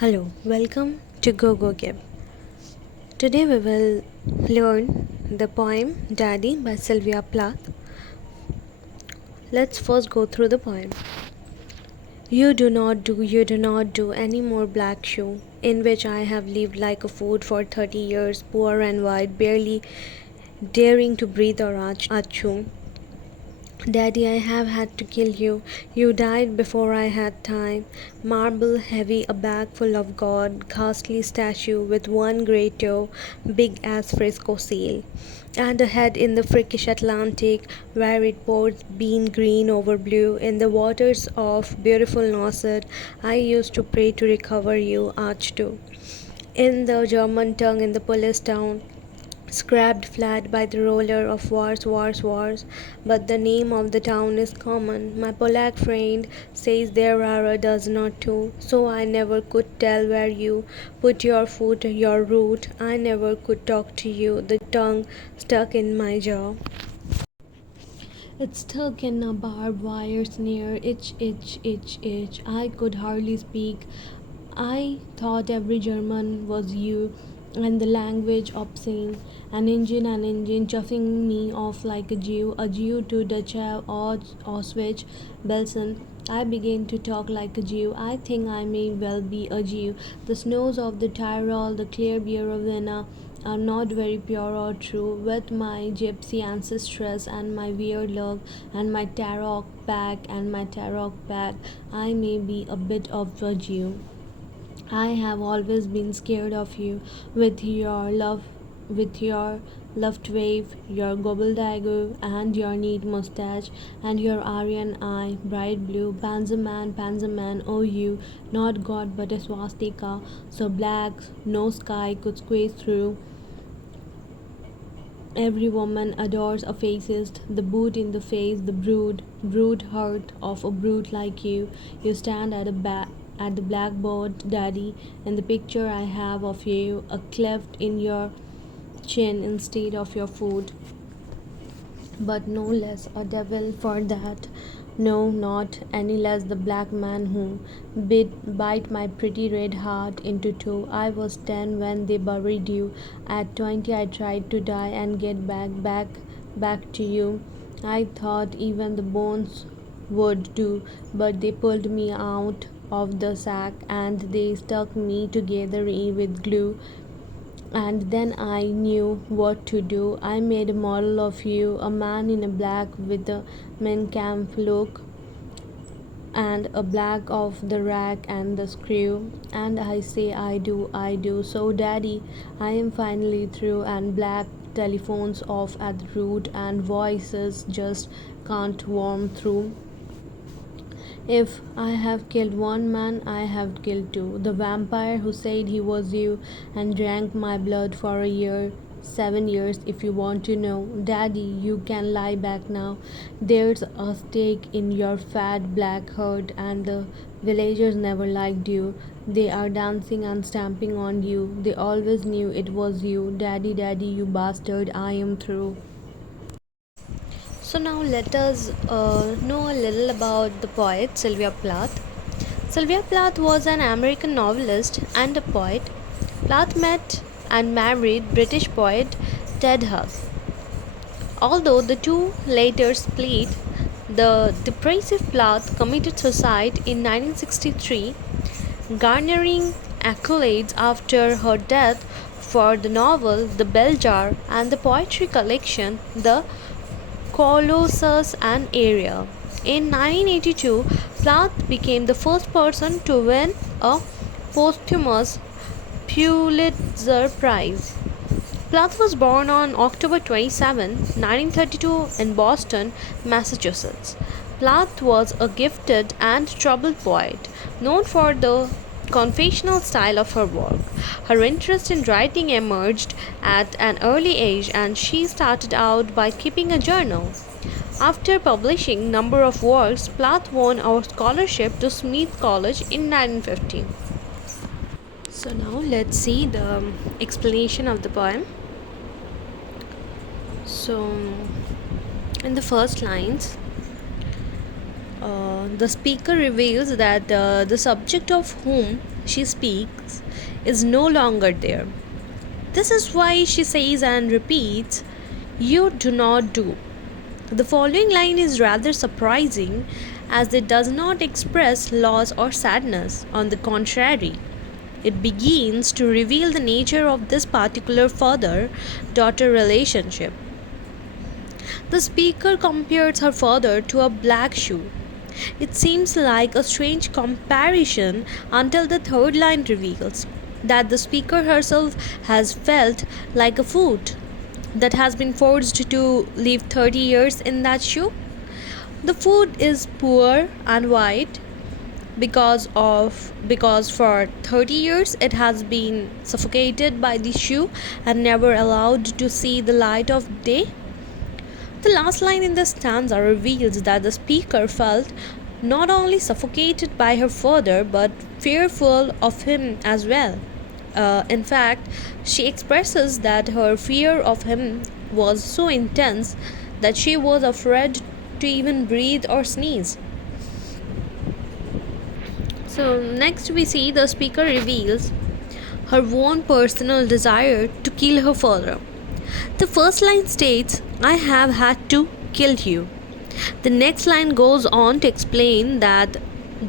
Hello, welcome to Go-Gib. Today we will learn the poem Daddy by Sylvia Plath. Let's first go through the poem. You do not do any more black shoe, in which I have lived like a food for 30 years, poor and white, barely daring to breathe or achoo. Daddy, I have had to kill you. You died before I had time. Marble heavy, a bag full of God, ghastly statue with one great toe, big as Frisco seal, and a head in the freakish Atlantic, where it pours bean green over blue. In the waters of beautiful Nauset, I used to pray to recover you, Archdu. In the German tongue in the police town, scrapped flat by the roller of wars, but the name of the town is common. My Polak friend says there are a dozen or two, so I never could tell where you put your foot, your root. I never could talk to you, the tongue stuck in my jaw. It stuck in a barbed wire snare, itch. I could hardly speak. I thought every German was you, and the language obscene. An engine, chuffing me off like a Jew to Dachau, Auschwitz, Belsen. I began to talk like a Jew. I think I may well be a Jew. The snows of the Tyrol, the clear beer of Vienna, are not very pure or true. With my gypsy ancestors and my weird love and my tarot pack, I may be a bit of a Jew. I have always been scared of you with your Luftwaffe, your gobbledigoe, and your neat mustache, and your Aryan eye, bright blue, Panzerman, oh you, not God but a swastika, so black no sky could squeeze through. Every woman adores a facist, the boot in the face, the brood heart of a brute like you. You stand at the blackboard, Daddy, in the picture I have of you, a cleft in your chin instead of your foot, but no less a devil for that. No, not any less the black man who bite my pretty red heart into two. I was 10 when they buried you. At 20 I tried to die and get back to you. I thought even the bones would do, but they pulled me out of the sack and they stuck me together with glue, and then I knew what to do. I made a model of you, a man in a black with a Mein Kampf look and a black of the rack and the screw. And I say, I do. So, Daddy, I am finally through, and black telephones off at the root, and voices just can't warm through. If I have killed one man, I have killed two. The vampire who said he was you and drank my blood for a year, 7 years if you want to know. Daddy, you can lie back now. There's a stake in your fat black heart, and the villagers never liked you. They are dancing and stamping on you. They always knew it was you. Daddy, you bastard, I am through. So now let us know a little about the poet Sylvia Plath. Sylvia Plath was an American novelist and a poet. Plath met and married British poet Ted Hughes. Although the two later split, the depressive Plath committed suicide in 1963, garnering accolades after her death for the novel The Bell Jar and the poetry collection The Colossus and Area. In 1982, Plath became the first person to win a posthumous Pulitzer Prize. Plath was born on October 27, 1932 in Boston, Massachusetts. Plath was a gifted and troubled poet, known for the confessional style of her work. Her interest in writing emerged at an early age, and she started out by keeping a journal. After publishing number of works, Plath won a scholarship to Smith College in 1950. So now let's see the explanation of the poem. So in the first lines, the speaker reveals that the subject of whom she speaks is no longer there. This is why she says and repeats, "You do not do." The following line is rather surprising as it does not express loss or sadness. On the contrary, it begins to reveal the nature of this particular father daughter relationship. The speaker compares her father to a black shoe. It seems like a strange comparison until the third line reveals that the speaker herself has felt like a foot that has been forced to live 30 years in that shoe. The food is poor and white because for 30 years it has been suffocated by the shoe and never allowed to see the light of day. The last line in the stanza reveals that the speaker felt not only suffocated by her father but fearful of him as well. In fact, she expresses that her fear of him was so intense that she was afraid to even breathe or sneeze. So, next we see the speaker reveals her own personal desire to kill her father. The first line states, "I have had to kill you." The next line goes on to explain that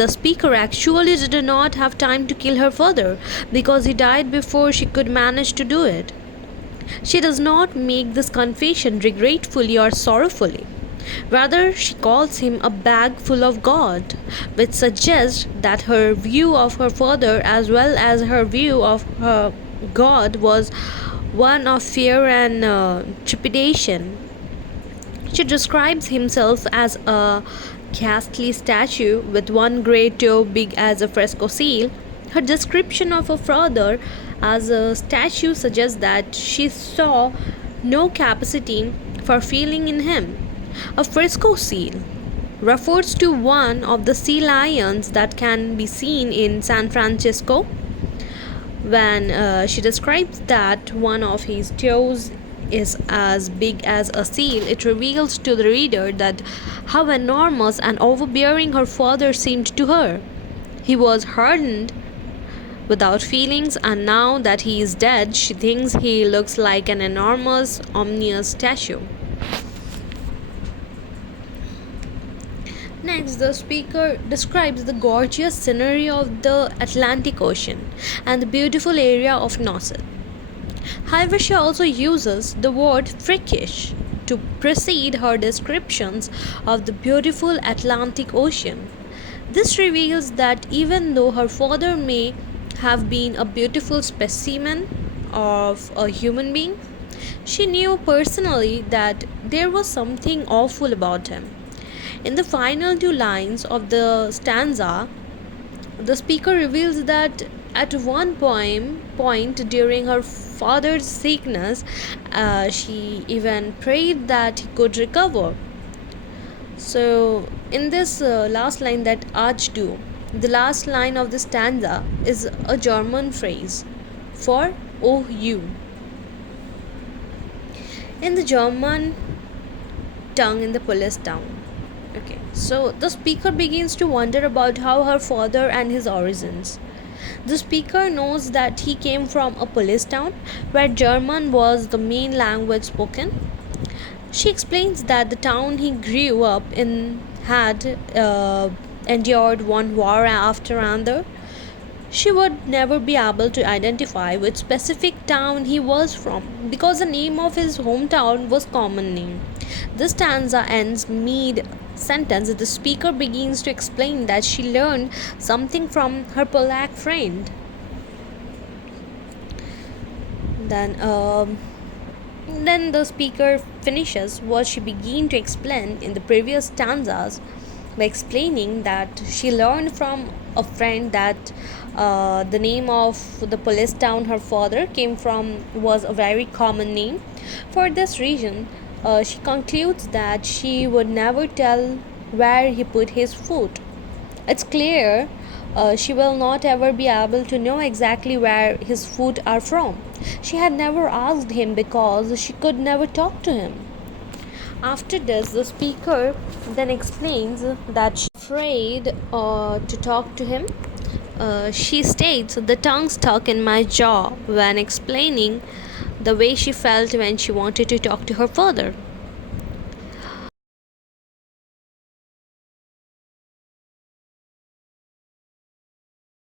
the speaker actually did not have time to kill her father because he died before she could manage to do it. She does not make this confession regretfully or sorrowfully. Rather, she calls him a bag full of God, which suggests that her view of her father as well as her view of her God was one of fear and trepidation. She describes himself as a ghastly statue with one great toe big as a fresco seal. Her description of her father as a statue suggests that she saw no capacity for feeling in him. A fresco seal refers to one of the sea lions that can be seen in San Francisco. When she describes that one of his toes is as big as a seal, it reveals to the reader that how enormous and overbearing her father seemed to her. He was hardened without feelings, and now that he is dead, she thinks he looks like an enormous, ominous statue. Next, the speaker describes the gorgeous scenery of the Atlantic Ocean and the beautiful area of Nauset. However, she also uses the word freakish to precede her descriptions of the beautiful Atlantic Ocean. This reveals that even though her father may have been a beautiful specimen of a human being, she knew personally that there was something awful about him. In the final two lines of the stanza, the speaker reveals that at one point during her father's sickness, she even prayed that he could recover. So, in this last line, that "Arch do," the last line of the stanza is a German phrase for "oh you." In the German tongue in the police town. Okay, so the speaker begins to wonder about how her father and his origins. The speaker knows that he came from a police town where German was the main language spoken. She explains that the town he grew up in had endured one war after another. She would never be able to identify which specific town he was from because the name of his hometown was common name. This stanza ends mid sentence. The speaker begins to explain that she learned something from her Polak friend. Then, then the speaker finishes what she began to explain in the previous stanzas by explaining that she learned from a friend that the name of the police town her father came from was a very common name. For this reason, she concludes that she would never tell where he put his foot. It's clear she will not ever be able to know exactly where his foot are from. She had never asked him because she could never talk to him. After this, the speaker then explains that she's afraid to talk to him She states, the tongue stuck in my jaw when explaining the way she felt when she wanted to talk to her father.